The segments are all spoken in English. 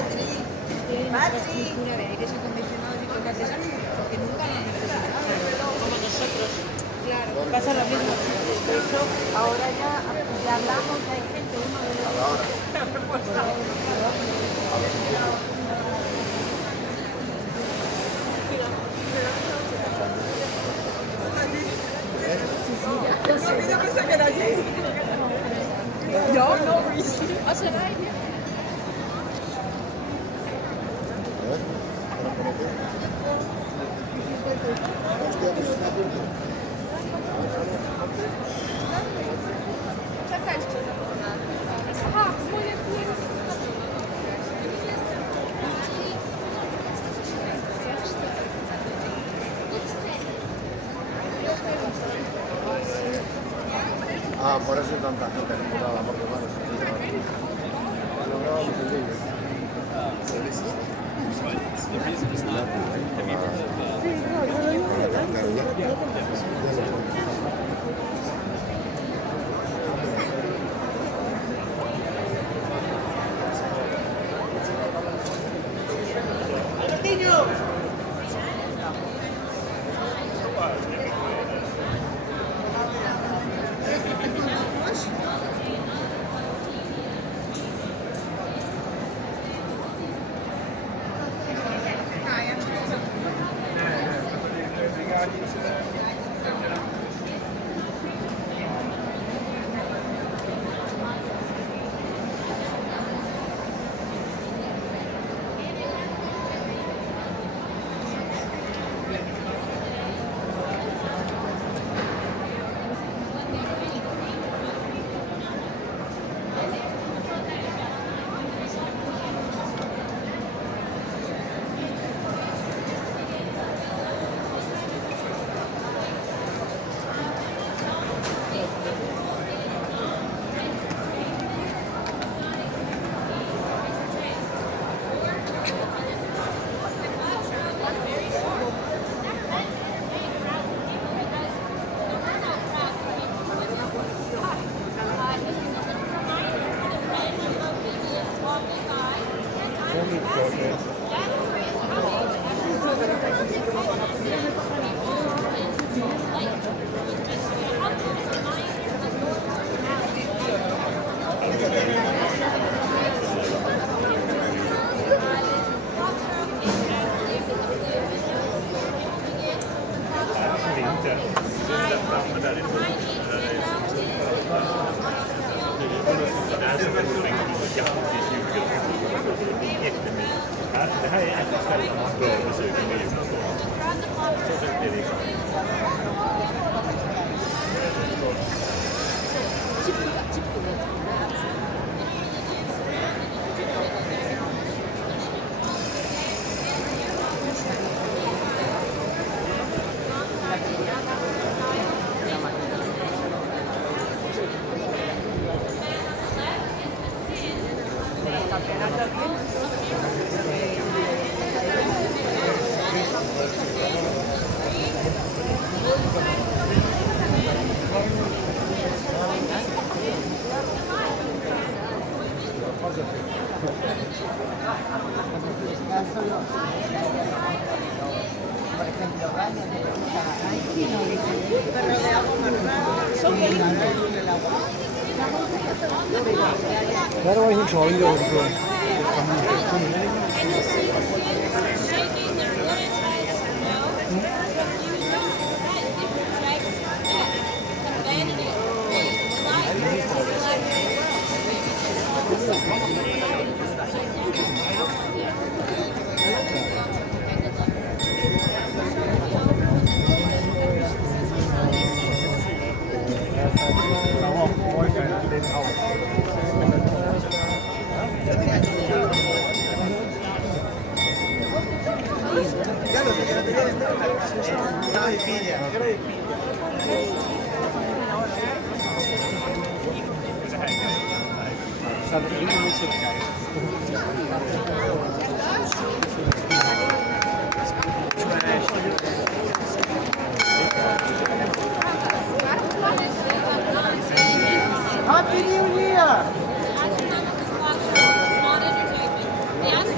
tiene infraestructura de aires acondicionados y cosas de esas, porque nunca lo han necesitado. Como nosotros. Claro. Pasa lo mismo. De hecho, ahora ya hablamos, hay gente, uno de los... Yo pensé que era allí. No, no, ¿O será ella? Ah, por eso hay tanta gente enamorada, porque bueno, lo grabamos el vídeo. Why do I think so? You Happy New Year! As a mother with watch, it's not entertainment. We ask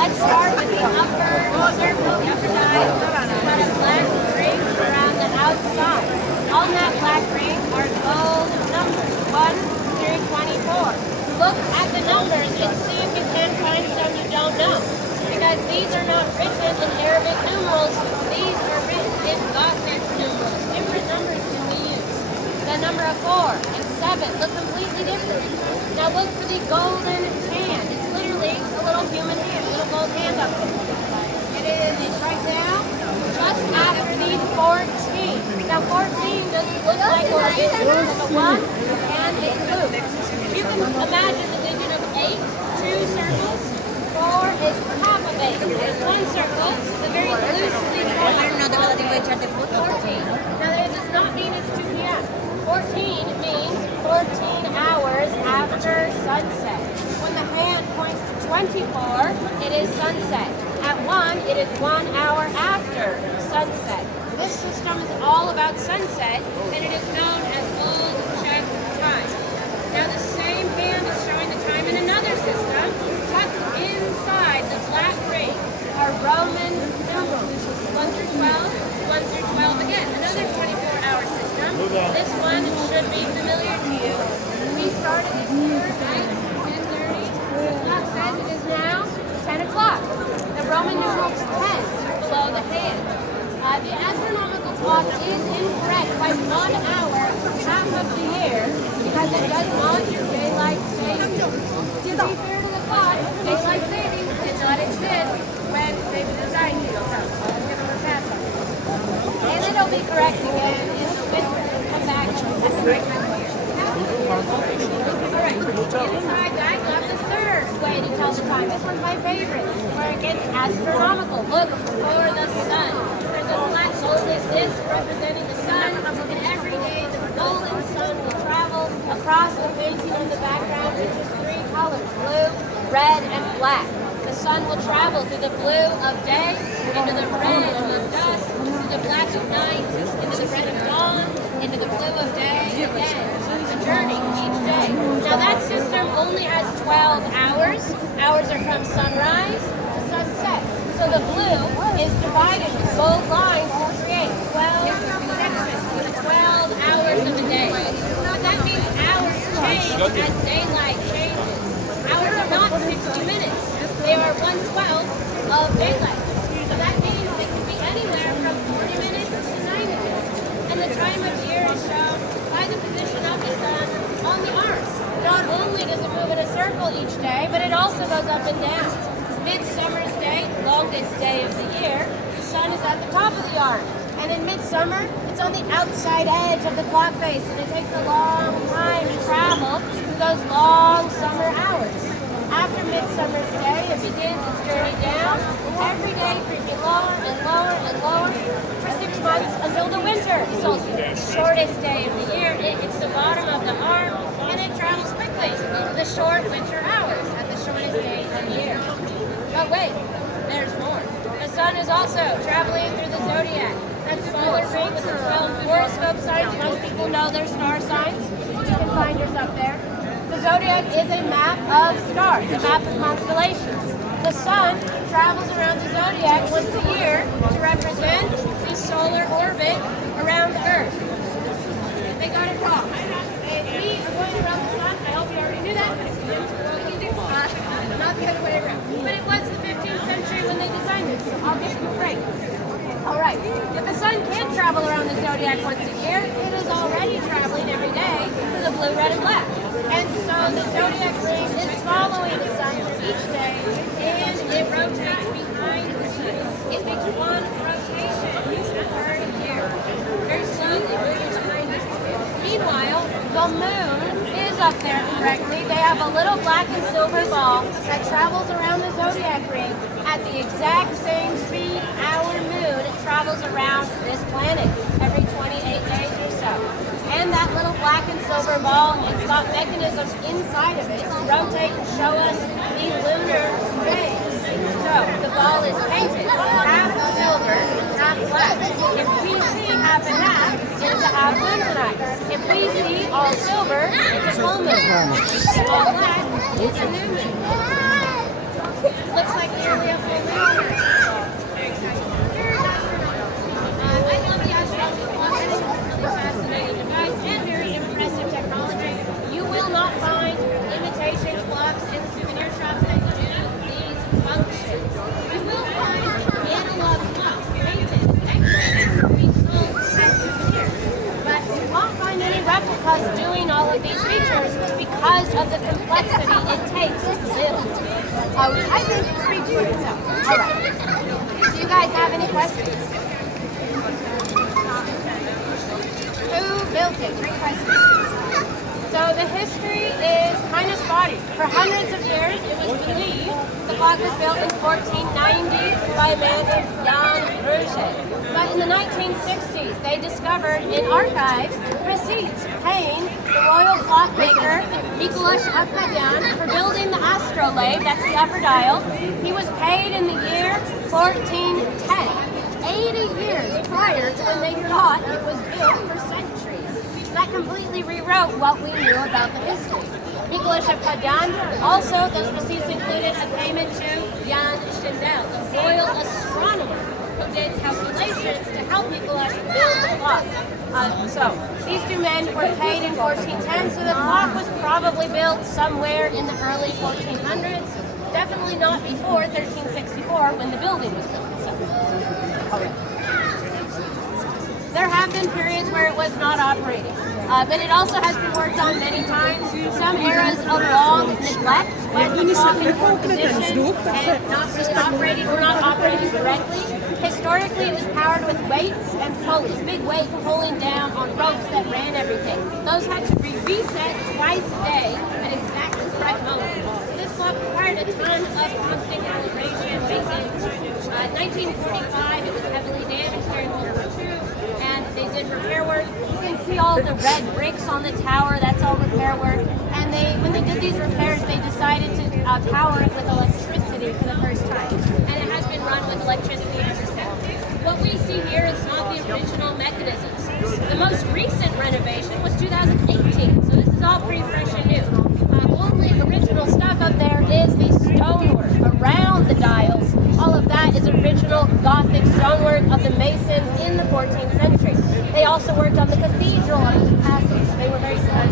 Let's start with the upper circle, the upper diamond. You've got a black ring around the outside. On that black ring are gold numbers, 1 through 24. Look at the numbers and see if you can find some you don't know. Because these are not written in Arabic numerals, these are written in Gothic numerals. Different numbers can be used. The number of 4 and 7 look completely different. Now look for the golden hand. It's literally a little human hand, a little gold hand up there. It's right now, just after these 14. Now 14 doesn't look like a 1 and it's blue. You can imagine the digit of 8, 2 circles. 4 is half of 8. There's 1 circle, the very loosely formed. Now that does not mean it's 2 p.m. 14 means 14 hours after sunset. When the hand points to 24, it is sunset. At 1, it is 1 hour after sunset. This system is all about sunset, and it is known as gold check time. Now the same hand is showing the time in another system. Tucked inside the black ring are Roman numerals. 1 through 12, 1 through 12 again. Another 24-hour system. This one should be familiar to you. We started this year at 10:30. That says it is now 10 o'clock. The Roman numeral 10 below the hand. The astronomical clock is incorrect by 1 hour half of the year because it does not do daylight savings. To be fair to the clock, daylight savings did not exist when they designed it. So, give them a pass on it. And it'll be correct again in the winter. Come back at the right time of year. Alright, inside that, got the third way to tell the time. This one's my favorite, where it gets astronomical. Look for the sun. There's a flat golden disc representing the sun, and every day the golden sun will travel across the painting on the background, which is 3 colors, blue, red, and black. The sun will travel through the blue of day, into the red of dusk, into the black of night, into the red of dawn, into the blue of day, again. A journey each day. Now that system only has 12 hours. Hours are from sunrise to sunset. So the blue is divided with bold lines to create 12 sections with 12 hours of a day. But that means hours change as daylight changes. Hours are not 60 minutes. They are 1/12 of daylight. So that means they can be anywhere from 40 minutes to 90 minutes. And the time of year is shown by the position of the sun on the arc. Not only does it move in a circle each day, but it also goes up and down. Midsummer's day, longest day of the year, the sun is at the top of the arc. And in midsummer, it's on the outside edge of the clock face, and it takes a long time to travel through those long summer hours. After midsummer's day, it begins its journey down, every day creeping lower and lower and lower for 6 months until the winter solstice. Shortest day of the year, it hits the bottom of the arc, and it travels quickly to the short winter hours at the shortest day of the year. But wait, there's more. The sun is also traveling through the zodiac. That smaller ring with the 12 horoscope signs. Most people know their star signs. You can find yours up there. The zodiac is a map of stars, a map of constellations. The sun travels around the zodiac once a year to represent the solar orbit around Earth. They got it wrong. We are going around the sun. I hope you already knew that. Not the other way around. But it was the 15th century when they designed it, so I'll give you a break. Alright, if the sun can't travel around the zodiac once a year, it is already traveling every day to the blue, red, and black. And so the zodiac ring is following the sun each day, and it rotates behind the sun. It makes one rotation per year. Very slowly moving behind the sun. Meanwhile, the moon is up there correctly. They have a little black and silver ball that travels around the zodiac ring at the exact same speed our moon travels around this planet every 28 days or so. And that little black and silver ball, it's got mechanisms inside of it to rotate and show us the lunar phase. So the ball is painted, half silver, half black. If we see half and half, it's a half moon tonight. If we see all silver, it's a full moon. If we see all black, it's a new moon. Looks like nearly a full moon. I love the astronomy clock. It's really fascinating device and very impressive technology. You will not find imitation clocks in the souvenir shops that do these functions. You will find analog clocks painted, decorated, being sold as souvenirs. But you won't find any replicas doing all of these features because of the complexity it takes to build. I think it speaks for itself. All right. Do you guys have any questions? Who built it? Great question. So the history is kind of spotty. For hundreds of years, it was believed the clock was built in 1490 by a man named Jan Brugge. But in the 1960s, they discovered in archives receipts paying the royal clockmaker Mikulash Afghanian for building the astrolabe, that's the upper dial. He was paid in the year 1410. 80 years prior to when they thought it was built for centuries. That completely rewrote what we knew about the history. Mikulash Afghanian, also those receipts included a payment to Jan Schindel, the royal astronomer, who did calculations to help Mikulash build the clock. So these two men were paid in 1410, so the clock was probably built somewhere in the early 1400s. Definitely not before 1364 when the building was built. There have been periods where it was not operating, but it also has been worked on many times. Some eras of long neglect, when the clock in poor position and not really operating or not operating correctly. Historically, it was powered with weights and pulleys, big weight pulling down on ropes that ran everything. Those had to be reset twice a day at exactly the right moment. This clock required a ton of constant calibration, maintenance. 1945, it was heavily damaged during World War II, and they did repair work. You can see all the red bricks on the tower, that's all repair work. And when they did these repairs, they decided to power it with electricity for the first time. And it has been run with electricity ever since. What we see here is not the original mechanisms. The most recent renovation was 2018, so this is all pretty fresh and new. Only original stuff up there is the stonework around the dials. All of that is original Gothic stonework of the masons in the 14th century. They also worked on the cathedral on the passage. They were very similar